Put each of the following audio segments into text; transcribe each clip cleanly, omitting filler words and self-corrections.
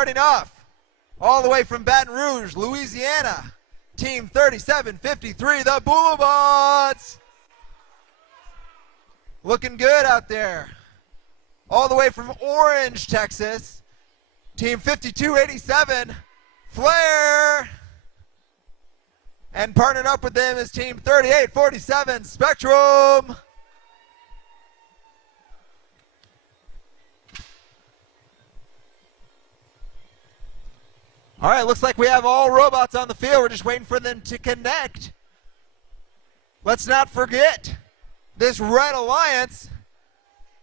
Starting off, all the way from Baton Rouge, Louisiana, Team 3753, the Boolobots. Looking good out there. All the way from Orange, Texas, Team 5287, Flair. And partnered up with them is Team 3847, Spectrum. All right, looks like we have all robots on the field. We're just waiting for them to connect. Let's not forget this Red Alliance,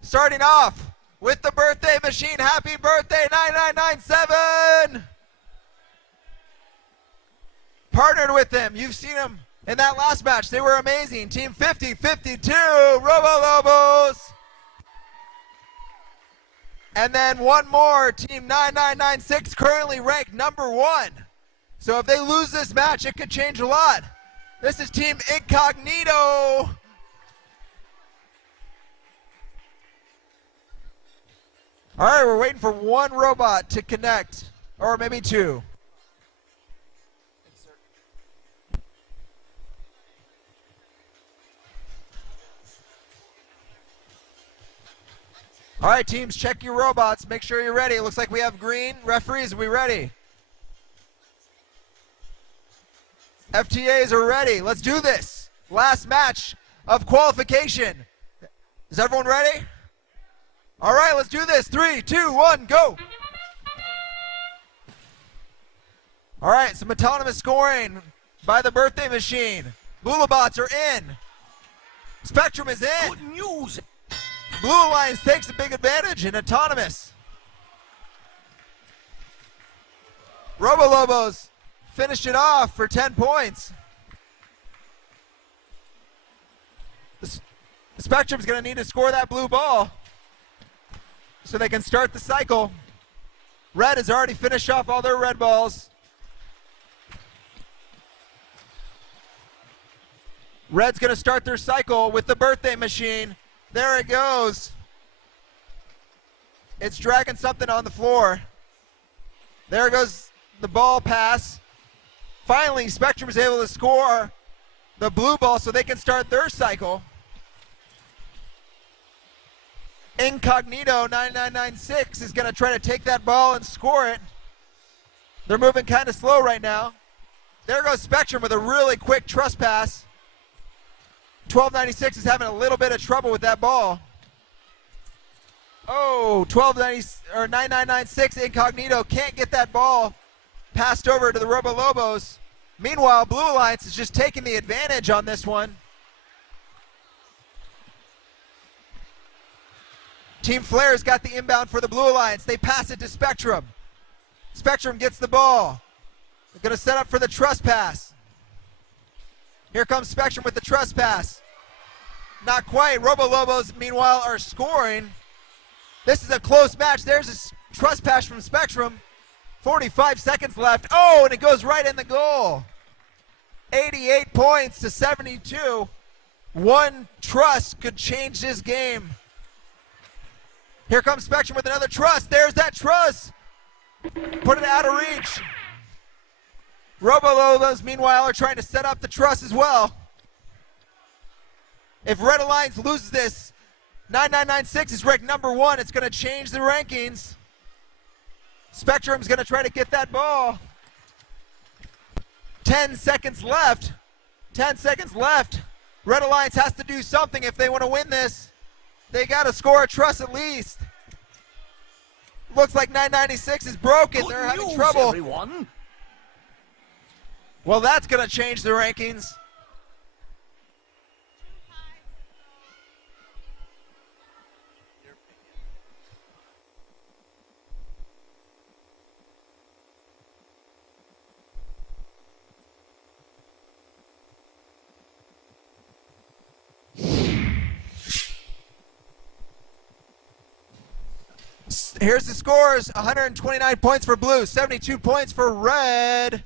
starting off with the birthday machine. Happy birthday, 9997! Partnered with them. You've seen them in that last match. They were amazing. Team 5052, RoboReboot. And then one more, Team 9996, currently ranked #1. So if they lose this match, it could change a lot. This is Team Incognito. All right, we're waiting for one robot to connect, or maybe two. All right, teams, check your robots. Make sure you're ready. It looks like we have green. Referees, are we ready? FTAs are ready. Let's do this. Last match of qualification. Is everyone ready? All right, let's do this. 3, 2, 1, go. All right, some autonomous scoring by the birthday machine. Boolobots are in. Spectrum is in. Good news. Blue Alliance takes a big advantage in autonomous. RoboLobos finished it off for 10 points. The Spectrum's going to need to score that blue ball so they can start the cycle. Red has already finished off all their red balls. Red's going to start their cycle with the birthday machine. There it goes. It's dragging something on the floor. There goes the ball pass. Finally, Spectrum is able to score the blue ball so they can start their cycle. Incognito 9996 is going to try to take that ball and score it. They're moving kind of slow right now. There goes Spectrum with a really quick trust pass. 1296 is having a little bit of trouble with that ball. Oh, 9996 Incognito can't get that ball passed over to the RoboLobos. Meanwhile, Blue Alliance is just taking the advantage on this one. Team Flair's got the inbound for the Blue Alliance. They pass it to Spectrum. Spectrum gets the ball. They're going to set up for the trust pass. Here comes Spectrum with the trust pass. Not quite. RoboLobos, meanwhile, are scoring. This is a close match. There's a trust pass from Spectrum. 45 seconds left. Oh, and it goes right in the goal. 88 points to 72. One trust could change this game. Here comes Spectrum with another trust. There's that trust. Put it out of reach. RoboLobos, meanwhile, are trying to set up the truss as well. If Red Alliance loses this, 9996 is ranked #1. It's going to change the rankings. Spectrum's going to try to get that ball. 10 seconds left. 10 seconds left. Red Alliance has to do something if they want to win this. They got to score a truss at least. Looks like 996 is broken. Good They're having news, trouble. Everyone. Well, that's going to change the rankings. Here's the scores. 129 points for blue, 72 points for red.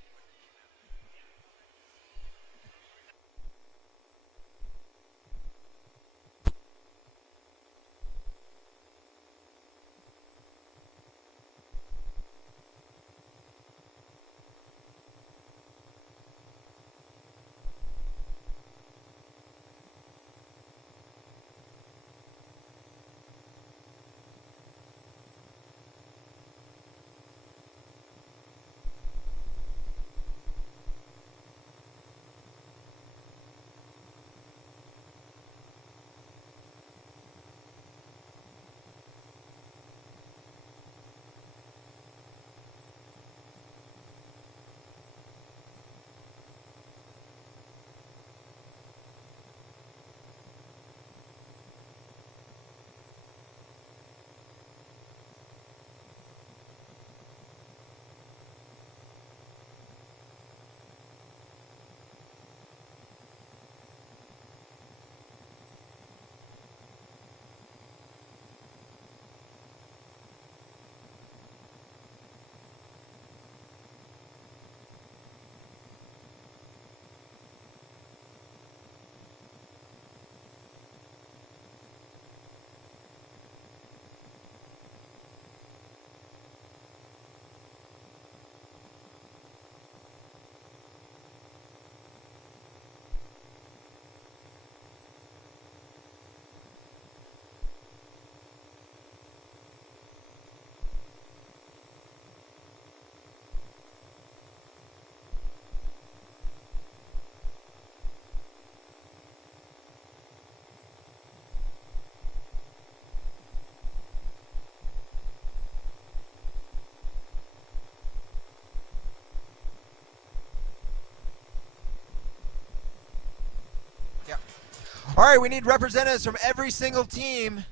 All right, we need representatives from every single team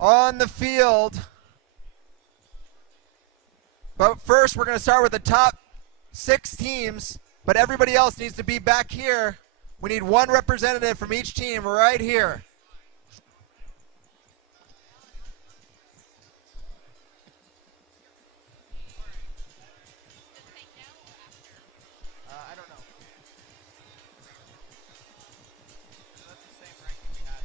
on the field. But first, we're going to start with the top 6 teams, but everybody else needs to be back here. We need one representative from each team right here. I don't know. That's the same ranking we had.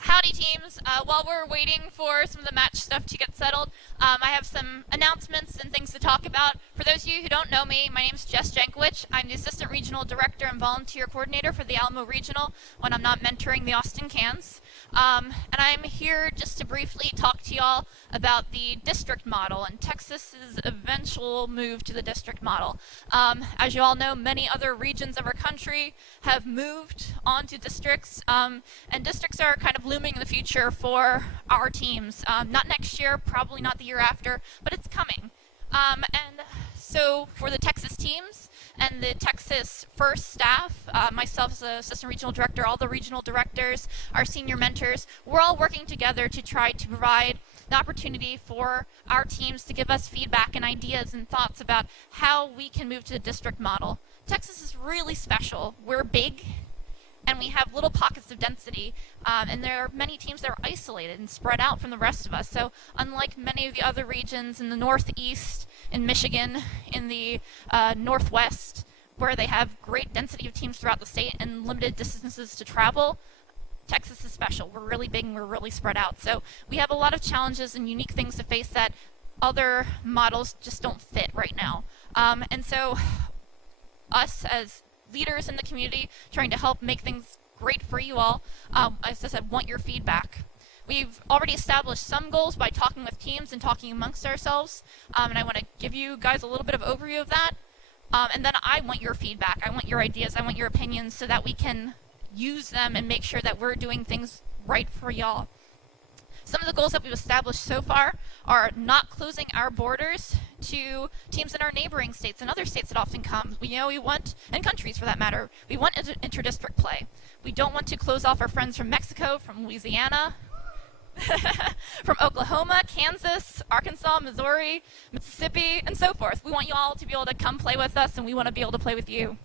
Howdy teams, while we're waiting for some of the match stuff to get settled, I have some announcements and things to talk about. For those of you who don't know me, my name is Jess Jankiewicz. I'm the Assistant Regional Director and Volunteer Coordinator for the Alamo Regional when I'm not mentoring the Austin Cans. And I'm here just to briefly talk to y'all about the district model and Texas's eventual move to the district model. As you all know, many other regions of our country have moved on to districts, and districts are kind of looming in the future for our teams. Not next year, probably not the year after, but it's coming. And so for the Texas teams and the Texas First staff, myself as the Assistant Regional Director, all the regional directors, our senior mentors, we're all working together to try to provide the opportunity for our teams to give us feedback and ideas and thoughts about how we can move to the district model. Texas is really special. We're big, and we have little pockets of density, and there are many teams that are isolated and spread out from the rest of us. So unlike many of the other regions in the Northeast, in Michigan, in the Northwest, where they have great density of teams throughout the state and limited distances to travel, Texas is special. We're really big and we're really spread out. So we have a lot of challenges and unique things to face that other models just don't fit right now. And so us as leaders in the community trying to help make things great for you all, as I said, want your feedback. We've already established some goals by talking with teams and talking amongst ourselves, and I want to give you guys a little bit of overview of that. And then I want your feedback. I want your ideas. I want your opinions so that we can use them and make sure that we're doing things right for y'all. Some of the goals that we've established so far are not closing our borders to teams in our neighboring states and other states that often come. We want, and countries for that matter, we want inter-district play. We don't want to close off our friends from Mexico, from Louisiana, from Oklahoma, Kansas, Arkansas, Missouri, Mississippi, and so forth. We want you all to be able to come play with us, and we want to be able to play with you.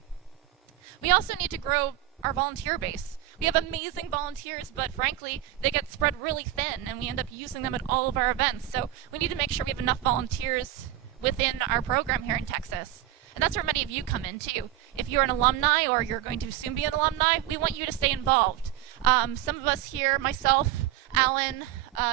We also need to grow our volunteer base. We have amazing volunteers, but frankly, they get spread really thin, and we end up using them at all of our events. So we need to make sure we have enough volunteers within our program here in Texas. And that's where many of you come in, too. If you're an alumni or you're going to soon be an alumni, we want you to stay involved. Some of us here, myself, Alan,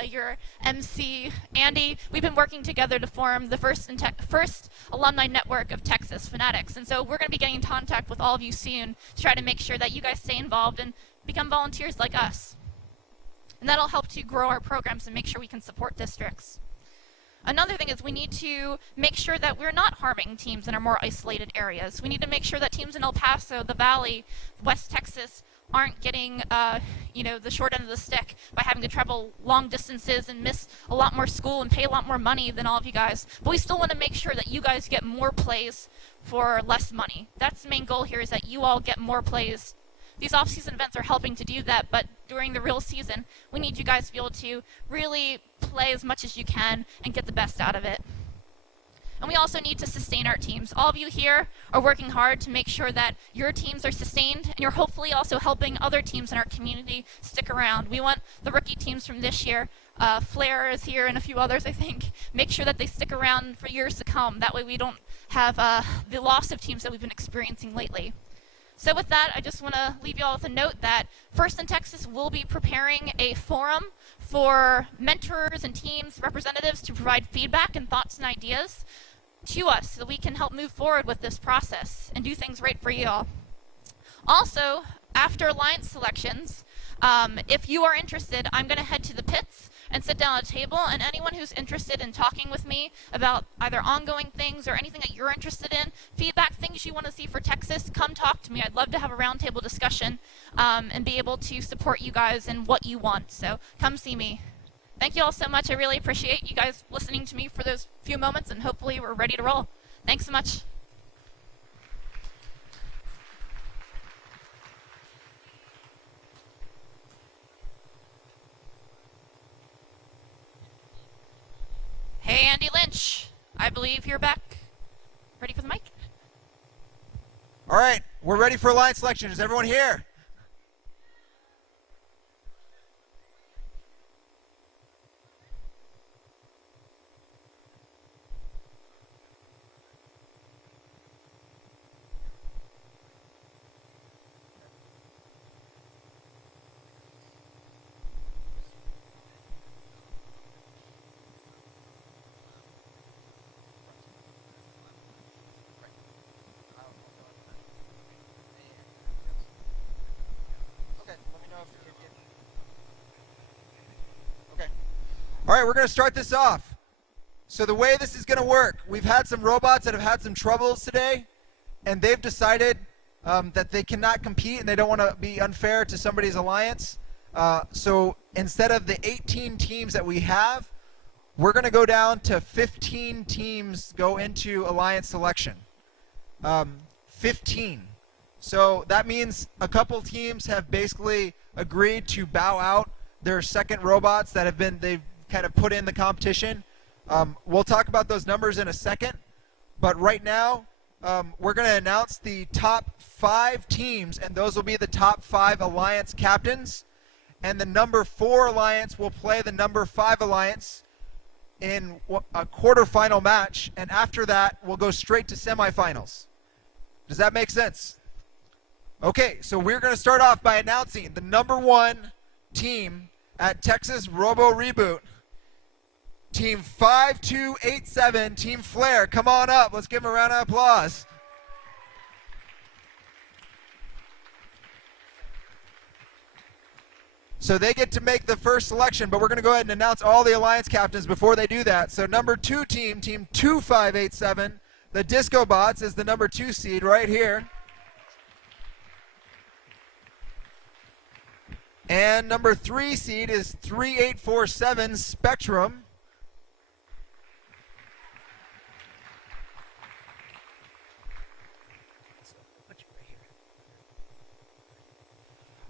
your MC, Andy, we've been working together to form the first alumni network of Texas Fanatics. And so we're going to be getting in contact with all of you soon to try to make sure that you guys stay involved and become volunteers like us. And that'll help to grow our programs and make sure we can support districts. Another thing is we need to make sure that we're not harming teams in our more isolated areas. We need to make sure that teams in El Paso, the Valley, West Texas aren't getting the short end of the stick by having to travel long distances and miss a lot more school and pay a lot more money than all of you guys. But we still want to make sure that you guys get more plays for less money. That's the main goal here, is that you all get more plays. These off-season events are helping to do that, but during the real season, we need you guys to be able to really play as much as you can and get the best out of it. and we also need to sustain our teams. All of you here are working hard to make sure that your teams are sustained, and you're hopefully also helping other teams in our community stick around. We want the rookie teams from this year, Flair is here and a few others, I think, make sure that they stick around for years to come. That way we don't have the loss of teams that we've been experiencing lately. So with that, I just want to leave you all with a note that First in Texas will be preparing a forum for mentors and teams representatives to provide feedback and thoughts and ideas to us so we can help move forward with this process and do things right for you all. Also, after alliance selections, if you are interested, I'm going to head to the pits and sit down at a table, and anyone who's interested in talking with me about either ongoing things or anything that you're interested in, feedback, things you want to see for Texas, come talk to me. I'd love to have a roundtable discussion and be able to support you guys in what you want. So come see me. Thank you all so much. I really appreciate you guys listening to me for those few moments, and hopefully we're ready to roll. Thanks so much. Hey, Andy Lynch. I believe you're back. Ready for the mic? All right, we're ready for alliance selection. Is everyone here? All right, we're going to start this off. So the way this is going to work, we've had some robots that have had some troubles today, and they've decided that they cannot compete and they don't want to be unfair to somebody's alliance. So instead of the 18 teams that we have, we're going to go down to 15 teams go into alliance selection. 15. So that means a couple teams have basically agreed to bow out their second robots that they've kind of put in the competition. We'll talk about those numbers in a second, but right now we're going to announce the top 5 teams, and those will be the top 5 alliance captains, and the number 4 alliance will play the number 5 alliance in a quarterfinal match, and after that we'll go straight to semifinals. Does that make sense? Okay, so we're going to start off by announcing the number 1 team at Texas RoboReboot. Team 5287, Team Flair, come on up. Let's give them a round of applause. So they get to make the first selection, but we're going to go ahead and announce all the alliance captains before they do that. So number 2 team, Team 2587, the Disco Bots is the number 2 seed right here. And number 3 seed is 3847 Spectrum.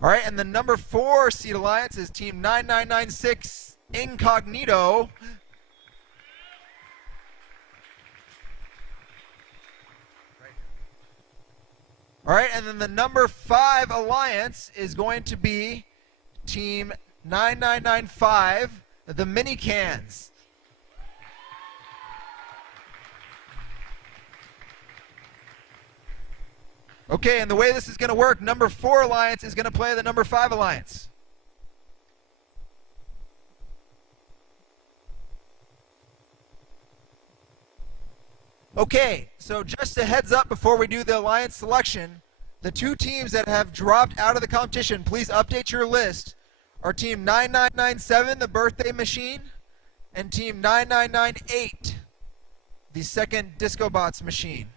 All right, and the number 4 seed alliance is Team 9996 Incognito. All right, and then the number 5 alliance is going to be Team 9995, the Mini Cans. Okay, and the way this is going to work, number 4 alliance is going to play the number 5 alliance. Okay, so just a heads up before we do the alliance selection, the 2 teams that have dropped out of the competition, please update your list, are Team 9997, the Birthday Machine, and Team 9998, the second Disco Bots machine.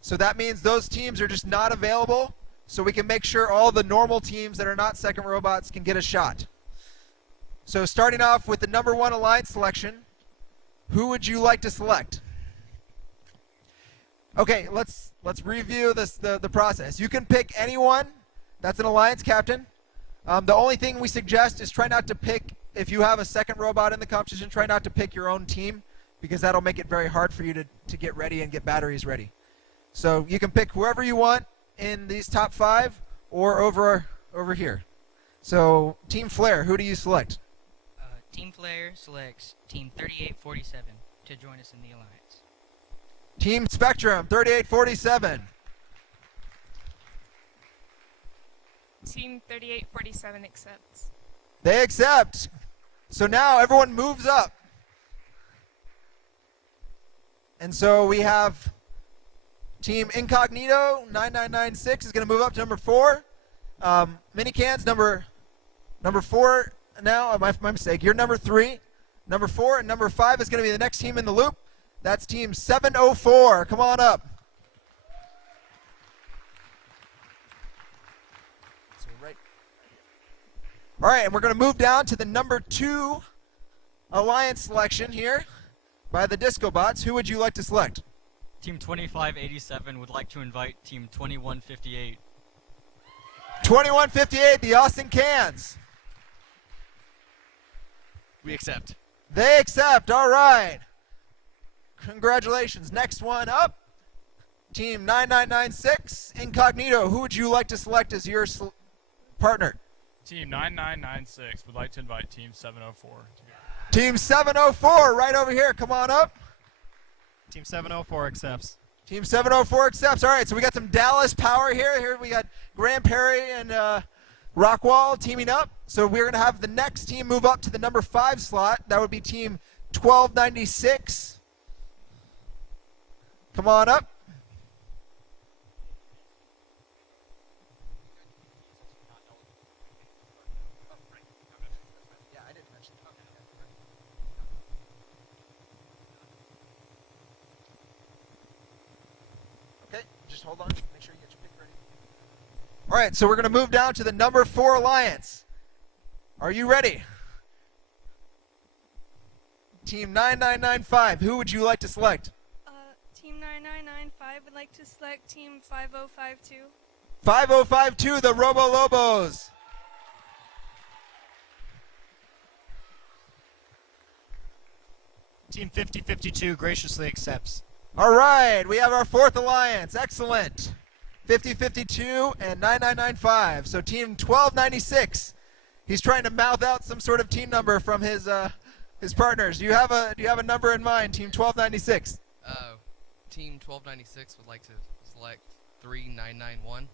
So that means those teams are just not available, so we can make sure all the normal teams that are not second robots can get a shot. So starting off with the number 1 alliance selection, who would you like to select? Okay, let's review the process. You can pick anyone that's an alliance captain. The only thing we suggest is try not to pick, if you have a second robot in the competition, try not to pick your own team, because that'll make it very hard for you to get ready and get batteries ready. So you can pick whoever you want in these top 5 or over here. So Team Flare, who do you select? Team Flare selects Team 3847 to join us in the alliance. Team Spectrum, 3847. Team 3847 accepts. They accept. So now everyone moves up. And so we have Team Incognito, 9996 is going to move up to number 4. Minicans, number 4 now. My mistake. You're number 3. Number 4 and number 5 is going to be the next team in the loop. That's Team 704. Come on up. So right. All right, and we're going to move down to the number 2 alliance selection here by the Disco Bots. Who would you like to select? Team 2587 would like to invite Team 2158. 2158, the Austin Cans. We accept. They accept. All right. Congratulations. Next one up, Team 9996, Incognito. Who would you like to select as your partner? Team 9996 would like to invite Team 704. Team 704, right over here. Come on up. Team 704 accepts. Team 704 accepts. All right, so we got some Dallas power here. Here we got Grand Prairie and Rockwall teaming up. So we're going to have the next team move up to the number 5 slot. That would be Team 1296. Come on up. Okay, just hold on. Make sure you get your pick ready. All right, so we're going to move down to the number 4 alliance. Are you ready? Team 9995, who would you like to select? Team 9995 would like to select Team 5052. 5052, the Robo Lobos. Team 5052 graciously accepts. All right, we have our 4th alliance. Excellent. 5052 and 9995. So Team 1296. He's trying to mouth out some sort of team number from his partners. Do you have a number in mind, Team 1296? Team 1296 would like to select 3991.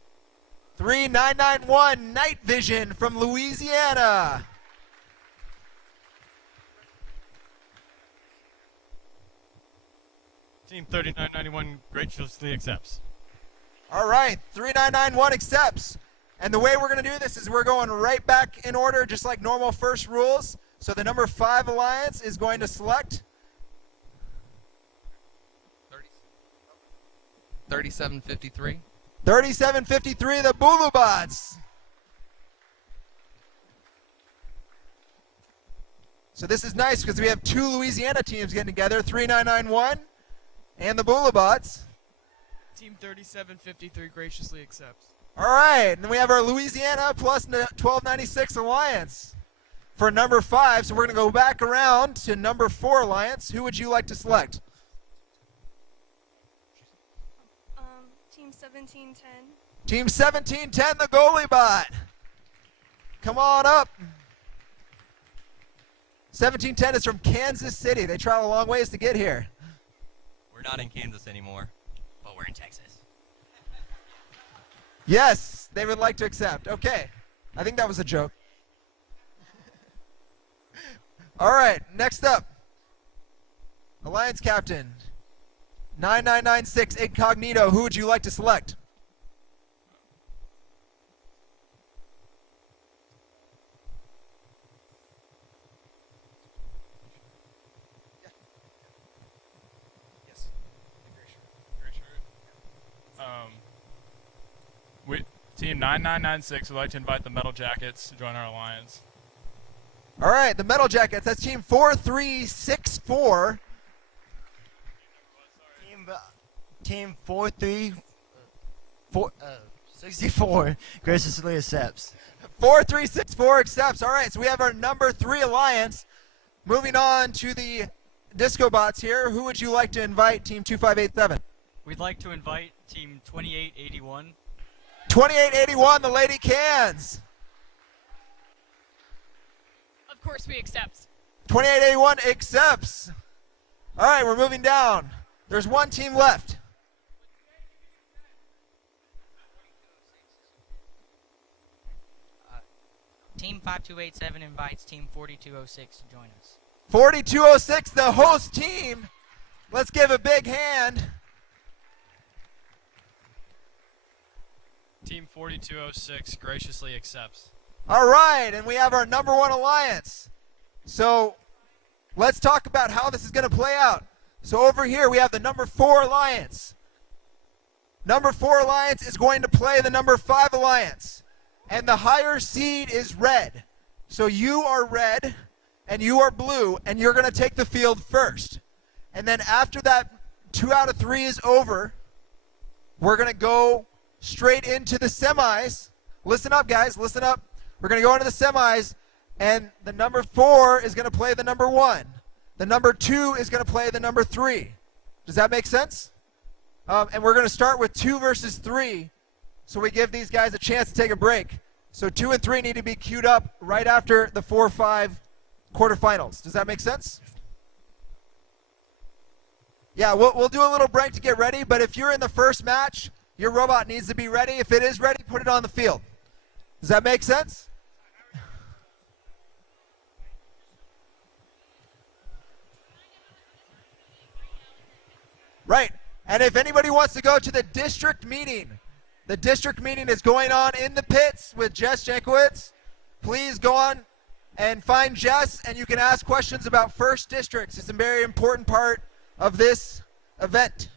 3991, Night Vision from Louisiana. Team 3991 graciously accepts. All right, 3991 accepts. And the way we're going to do this is we're going right back in order, just like normal first rules. So the number 5 alliance is going to select 3753. 3753, the Bulu Bots. So this is nice because we have 2 Louisiana teams getting together, 3991 and the Bulu Bots. Team 3753 graciously accepts. All right, and then we have our Louisiana plus 1296 alliance for number 5. So we're going to go back around to number 4 alliance. Who would you like to select? Team 1710. Team 1710, the Goalie Bot. Come on up. 1710 is from Kansas City. They travel a long ways to get here. We're not in Kansas anymore, but we're in Texas. Yes, they would like to accept. Okay, I think that was a joke. All right, next up, Alliance Captain, 9996 Incognito. Who would you like to select? Team 9996 would like to invite the Metal Jackets to join our alliance. All right, the Metal Jackets. That's Team 4364. Team 6364 graciously accepts. 4364 accepts. All right, so we have our number 3 alliance. Moving on to the disco bots here. Who would you like to invite, Team 2587? We'd like to invite Team 2881. 2881, the Lady Cans. Of course we accept. 2881 accepts. All right, we're moving down. There's one team left. Team 5287 invites Team 4206 to join us. 4206, the host team. Let's give a big hand. Team 4206 graciously accepts. All right, and we have our number one alliance. So let's talk about how this is going to play out. So over here we have the number 4 alliance. Number 4 alliance is going to play the number 5 alliance. And the higher seed is red. So you are red and you are blue, and you're going to take the field first. And then after that 2 out of 3 is over, we're going to go straight into the semis. Listen up, guys. Listen up. We're going to go into the semis, and the number 4 is going to play the number 1. The number 2 is going to play the number 3. Does that make sense? And we're going to start with 2 versus 3, so we give these guys a chance to take a break. So 2 and 3 need to be queued up right after the 4-5 quarterfinals. Does that make sense? Yeah, we'll do a little break to get ready, but if you're in the first match, your robot needs to be ready. If it is ready, put it on the field. Does that make sense? Right. And if anybody wants to go to the district meeting is going on in the pits with Jess Jankowitz. Please go on and find Jess, and you can ask questions about first districts. It's a very important part of this event.